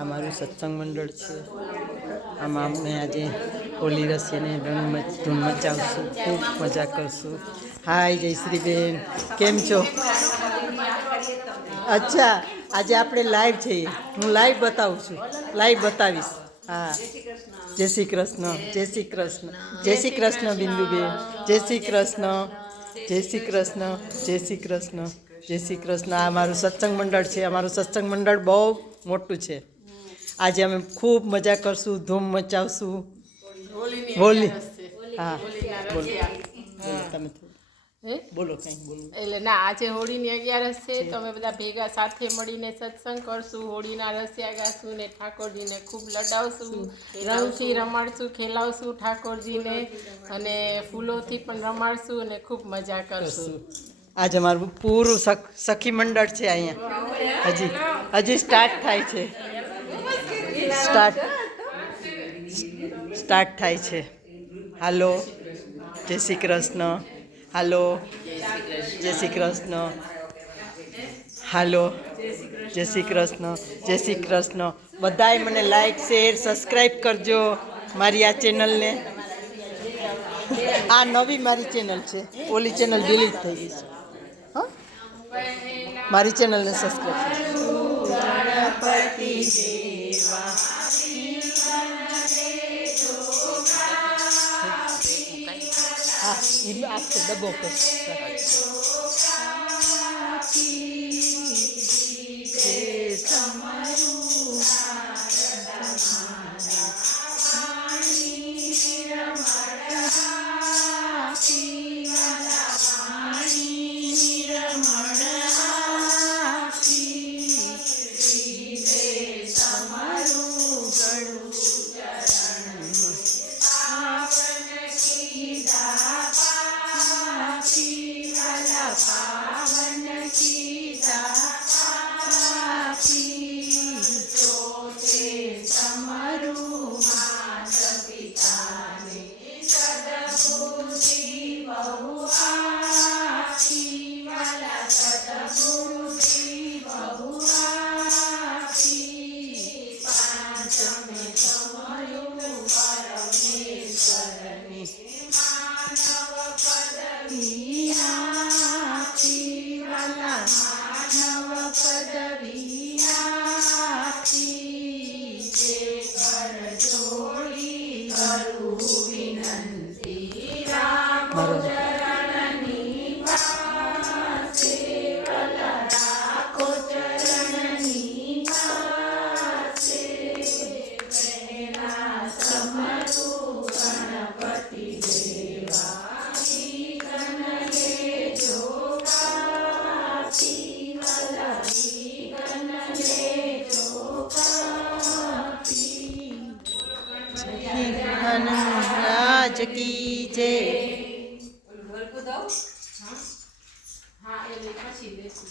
આ મારું સત્સંગ મંડળ છે. આમાં અમને આજે હોલી રસીને ધૂમ મચાવશું, ખૂબ મજા કરશું. હાય જયશ્રીબેન, કેમ છો? અચ્છા, આજે આપણે લાઈવ છીએ. હું લાઈવ બતાવું છું, લાઈવ બતાવીશ. હા, જય શ્રી કૃષ્ણ, જય શ્રી કૃષ્ણ, જય શ્રી કૃષ્ણ બિંદુબેન, જય શ્રી કૃષ્ણ, જય શ્રી કૃષ્ણ, જય શ્રી કૃષ્ણ, જય શ્રી કૃષ્ણ. આ મારું સત્સંગ મંડળ છે. અમારું સત્સંગ મંડળ બહુ મોટું છે. આજે અમે ખૂબ મજા કરશું, ધૂમ મચાવશું. હોલી, હા, બોલો તમે બોલો કંઈક બોલો. એટલે ના, આજે હોળીની 11 છે તો અમે બધા ભેગા સાથે મળીને સત્સંગ કરશું, હોળીના રસિયા ગાશું ને ઠાકોરજીને ખૂબ લડાવશું, રંગથી રમાડશું, ખેલાવશું ઠાકોરજીને, અને ફૂલોથી પણ રમાડશું અને ખૂબ મજા કરશું. આજે અમારું પૂરું સખી મંડળ છે અહીંયા. હજી સ્ટાર્ટ થાય છે. સ્ટાર્ટ થાય છે. હાલો, જય શ્રી કૃષ્ણ. હાલો, જય શ્રી કૃષ્ણ. હાલો, જય શ્રી કૃષ્ણ, જય શ્રી કૃષ્ણ. બધાય મને લાઈક, શેર, સબસ્ક્રાઈબ કરજો મારી આ ચેનલને. આ નવી મારી ચેનલ છે, ઓલી ચેનલ ડિલીટ થઈ ગઈ છે. હા, મારી ચેનલને સબસ્ક્રાઈબ કરજો. હા, એ આખો ડબ્બો કરશે. રાજ કી જય. હા, એટલે પછી લેશું.